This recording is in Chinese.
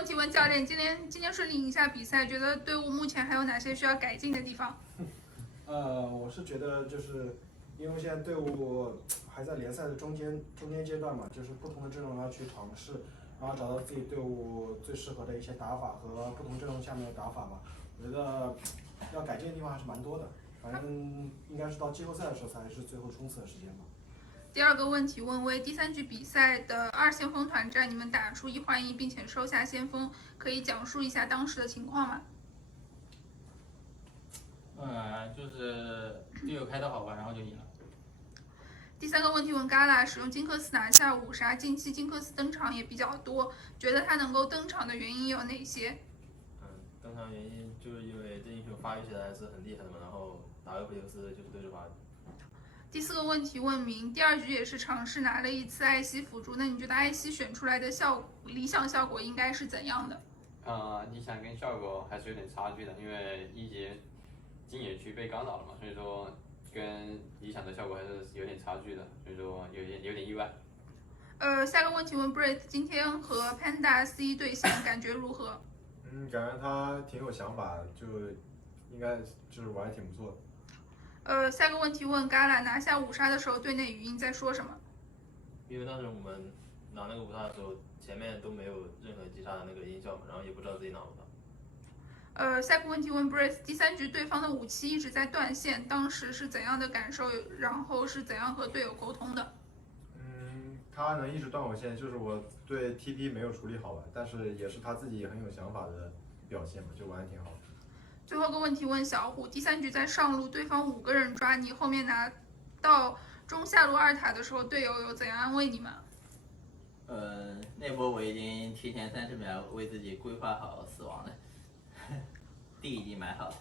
问题问教练，今天顺利赢下比赛，觉得队伍目前还有哪些需要改进的地方？我是觉得就是因为现在队伍还在联赛的中间阶段嘛，就是不同的阵容要去尝试，然后找到自己队伍最适合的一些打法和不同阵容下面的打法吧。我觉得要改进的地方还是蛮多的，反正应该是到季后赛的时候才是最后冲刺的时间吧。第二个问题问为第3局比赛的2先锋团战，你们打出1换1，并且收下先锋，可以讲述一下当时的情况吗？就是队友开得好吧，然后就赢了。第3个问题问 Gala 使用金克斯拿下5杀，近期金克斯登场也比较多，觉得他能够登场的原因有哪些？登场原因就是因为这英雄发育起来还是很厉害的嘛，然后打个普留斯就是对着发育。第4个问题问明，第2局也是尝试拿了1次艾希辅助，那你觉得艾希选出来的理想效果应该是怎样的？理想跟效果还是有点差距的，因为1级金野区被刚倒了嘛，所以说跟理想的效果还是有点差距的，所以说有点意外。下个问题问 Brit， 今天和 Panda C 对线感觉如何？感觉他挺有想法，就应该就是玩的挺不错的。下个问题问 Gala 拿下5杀的时候，队内语音在说什么？因为当时我们拿那个5杀的时候，前面都没有任何击杀的那个音效嘛，然后也不知道自己拿5杀。下个问题问 Brace， 第3局对方的武器一直在断线，当时是怎样的感受？然后是怎样和队友沟通的？他能一直断我线，就是我对 TP 没有处理好吧，但是也是他自己很有想法的表现嘛，就玩的挺好。最后个问题问小虎，第3局在上路，对方5个人抓你，后面拿到中下路2塔的时候，队友有怎样安慰你们？那波我已经提前30秒为自己规划好死亡了，地已经买好了。